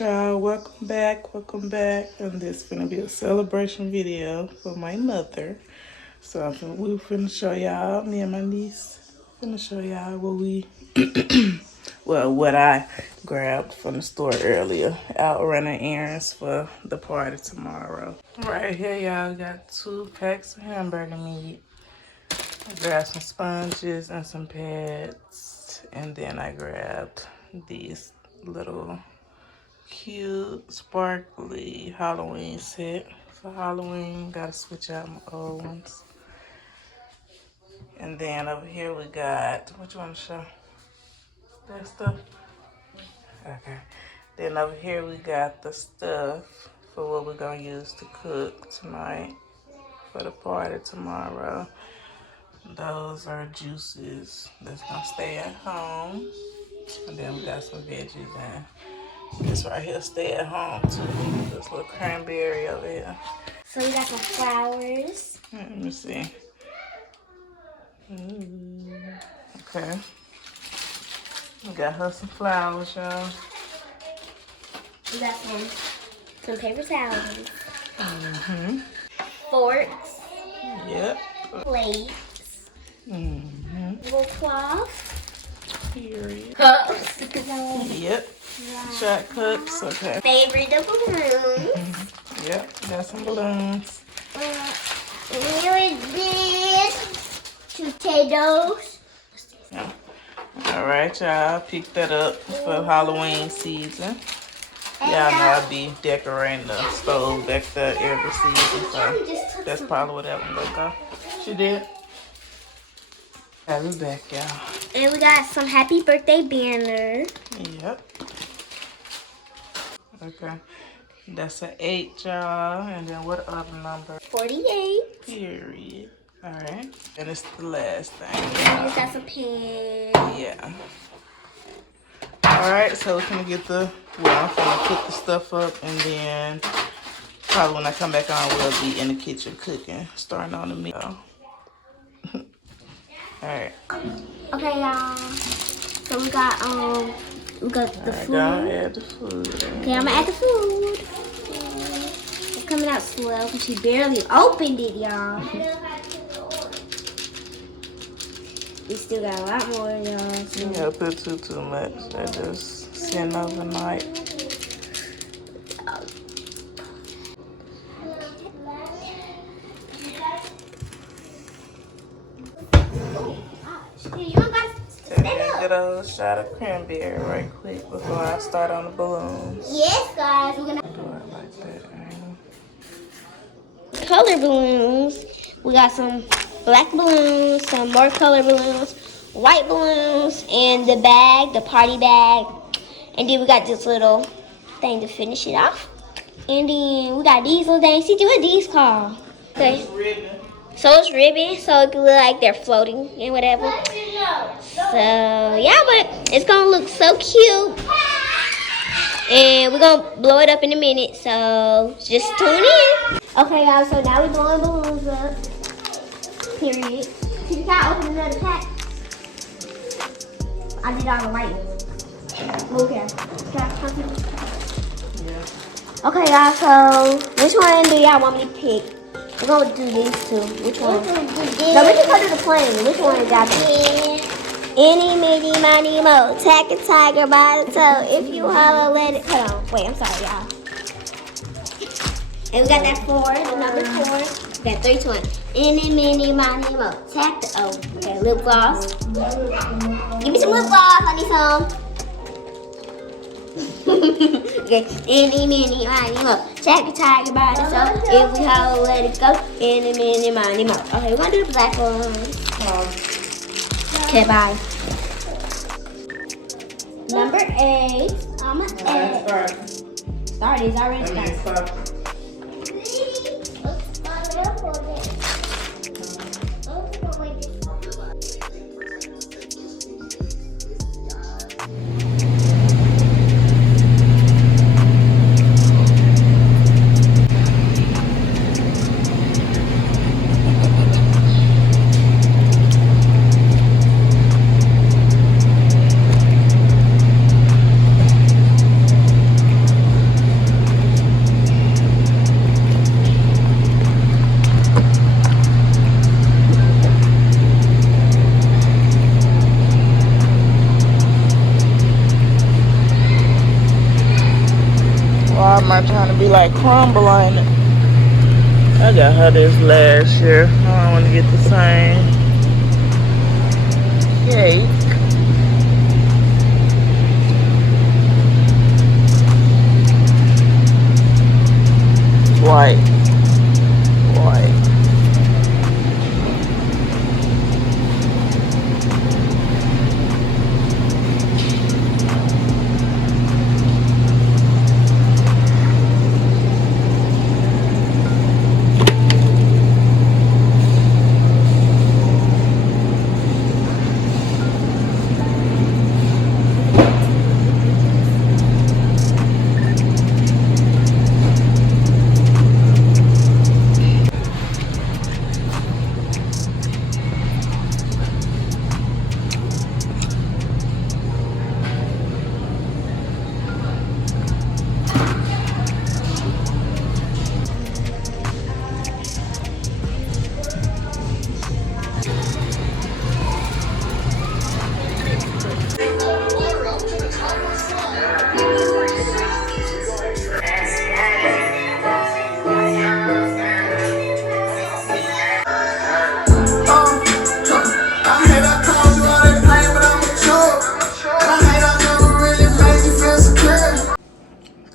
y'all, welcome back, and this is gonna be a celebration video for my mother. So we finna show y'all, me and my niece finna show y'all what we well, what I grabbed from the store earlier, out running errands for the party tomorrow. Right here, y'all, got 2 packs of hamburger meat. I grabbed some sponges and some pads, and then I grabbed these little cute sparkly Halloween set for Halloween. Gotta switch out my old ones. And then over here we got, what you want to show? That stuff? Okay. Then over here we got the stuff for what we're gonna use to cook tonight for the party tomorrow. Those are juices that's gonna stay at home. And then we got some veggies and this right here stay at home too. This little cranberry over here. So we got some flowers. Let me see. Ooh. Okay. We got her some flowers, y'all. We got some paper towels. Forks. Yep. Plates. Little cloth. Period. Cups. Yep. Shot cups. Okay. Favorite of balloons. Yep. Got some balloons. Here is this. Potatoes. Yeah. All right, y'all. Pick that up for Halloween season. Y'all know I be decorating the stove back there every season, so that's probably where that one gonna go. She did. Have it back, y'all. And we got some happy birthday banner. Yep. Okay. That's an 8, y'all. And then what other number? 48. Period. All right. And it's the last thing. And we got some pens. Yeah. All right. So we're gonna get I'm gonna put the stuff up, and then probably when I come back on, we'll be in the kitchen cooking, starting on the meal. All right. Okay, y'all. So we got the food. Gonna add the food. Okay, I'm gonna add the food. It's coming out slow because she barely opened it, y'all. We still got a lot more, y'all. So. You gotta put too much. I just sitting overnight. Get a shot of cranberry right quick before I start on the balloons. Yes, guys, we're gonna Do it like that. color balloons. We got some black balloons, some more color balloons, white balloons, and the bag, the party bag. And then we got this little thing to finish it off. And then we got these little things. See, what are these called? Okay. So it's ribbon, so it can look like they're floating and whatever. So yeah, but it's gonna look so cute. And we're gonna blow it up in a minute, so just tune in. Okay, y'all, so now we're blowing balloons up. Period. Can you try to open another pack? I did all the right ones. Okay. Yeah. Okay, y'all, so which one do y'all want me to pick? We're gonna do these two. Which one? No, we can go to the plane. Which one is that? Any, meeny, miny, mo. Tack a tiger by the toe. If you holler, let it. Hold on. Wait, I'm sorry, y'all. And we got that 4, the number 4. We got 3, 2, 1. Any, meeny, miny, mo. Tack the O. Okay, lip gloss. Give me some lip gloss. I need some. Okay, any, meeny, miny, mo. Tack the tiger by the toe. If we holler, let it go. Any, meeny, miny, mo. Okay, we're gonna do the black one. Okay, bye. Number 8. I'm an 8. Start. It's already started. not trying to be like crumbling. I got her this last year. I don't want to get the same cake. White. White.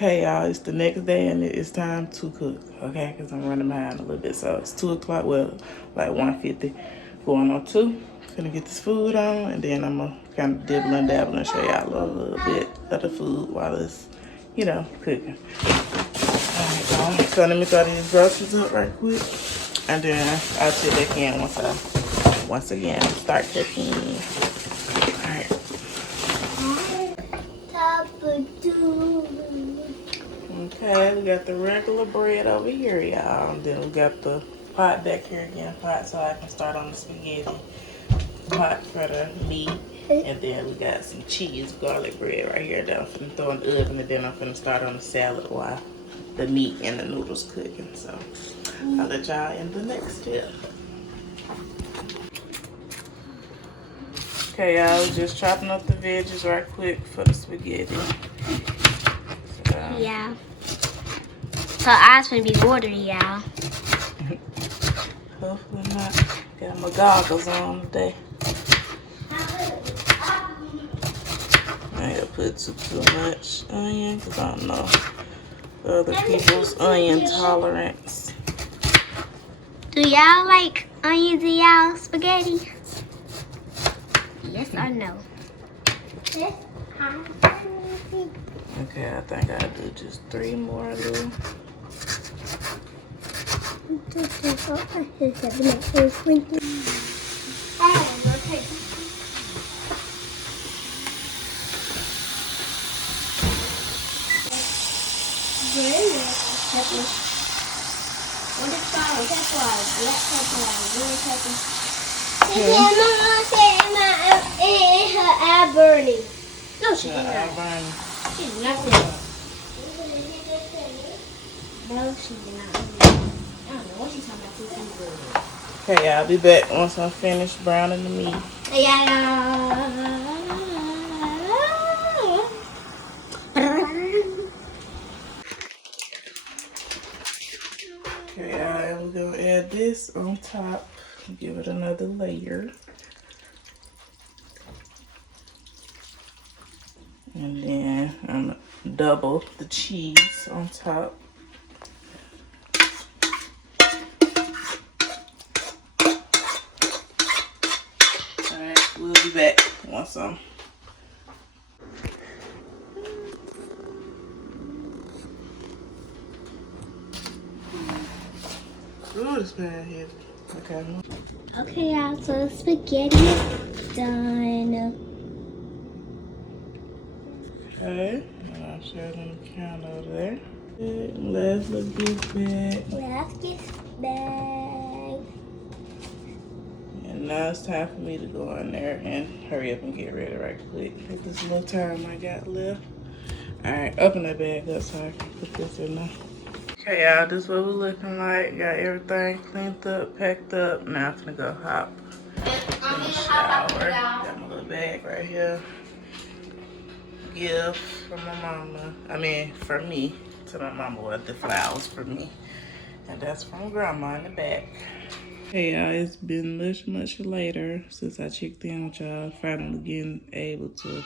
Okay, y'all, it's the next day and it's time to cook, okay? Because I'm running behind a little bit. So it's 2 o'clock, well, like 1:50, going on 2. Gonna get this food on, and then I'm gonna kind of dibble and dabble and show y'all a little bit of the food while it's, you know, cooking. Alright, y'all. So let me throw these groceries up right quick, and then I'll check back in once again, start cooking. Alright. Okay, we got the regular bread over here, y'all. And then we got the pot back here again, pot so I can start on the spaghetti. Pot for the meat. And then we got some cheese garlic bread right here that I'm finna throw in the oven, and then I'm finna start on the salad while the meat and the noodles cooking. So I'll let y'all in the next step. Okay, y'all, just chopping up the veggies right quick for the spaghetti. So, yeah. Her eyes gonna be watery, y'all. hopefully not. Got my goggles on today. I ain't gonna put too much onion because I don't know other people's onion tolerance. Do y'all like onions in y'all spaghetti? Yes or no? Okay, I think I'll do just 3 more little. Mama said her eye burning. No, she did not. She did not say that. No, she did not. I don't know what she's talking about. Okay, I'll be back once I'm finished browning the meat. Okay, we're gonna add this on top. Give it another layer. And then I'm gonna double the cheese on top. Alright, we'll be back once I'm. Ooh, this pan heavy. Okay. Okay, y'all, so the spaghetti is done. Okay, and I'll show it on the counter over there. Let's get back. Let's get back. And now it's time for me to go in there and hurry up and get ready right quick. With this little time I got left. Alright, open that bag up so I can put this in there. Okay, y'all, this is what we're looking like. Got everything cleaned up, packed up. Now I'm gonna go hop in the shower. Got my little bag right here. Gift from my mama. I mean, for me. to my mama with the flowers for me. And that's from grandma in the back. Hey y'all, it's been much later since I checked in with y'all. I'm finally able to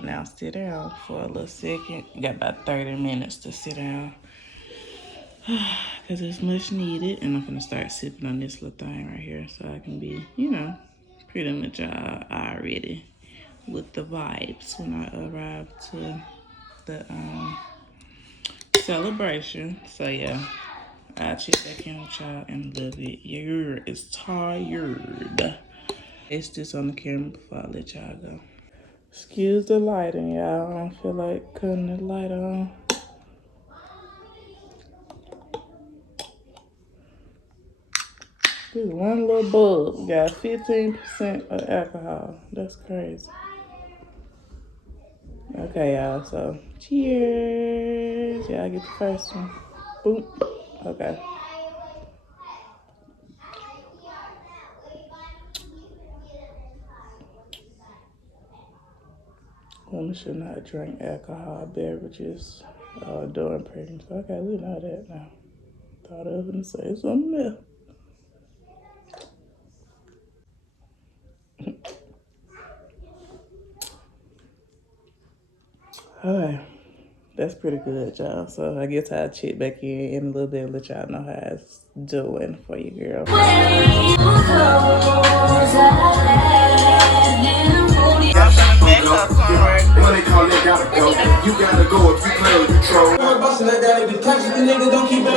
now sit down for a little second. Got about 30 minutes to sit down. Because it's much needed. And I'm gonna start sipping on this little thing right here so I can be, pretty much already with the vibes when I arrive to the celebration. So yeah, I'll check back in with y'all in a little bit. Yeah, it's tired. It's just on the camera before I let y'all go. Excuse the lighting, y'all. I don't feel like cutting the light on. This one little bulb got 15% of alcohol. That's crazy. Okay, y'all, so cheers. Y'all get the first one. Boop. Okay. Women should not drink alcohol beverages during pregnancy. Okay, we know that now. Thought I was gonna say something else. Alright, that's pretty good, y'all. So I guess I'll check back in a little bit and let y'all know how it's doing for you, girl. Money call, they gotta go. You gotta go if you claim control. Bustin' like that, if you catch the nigga, don't keep it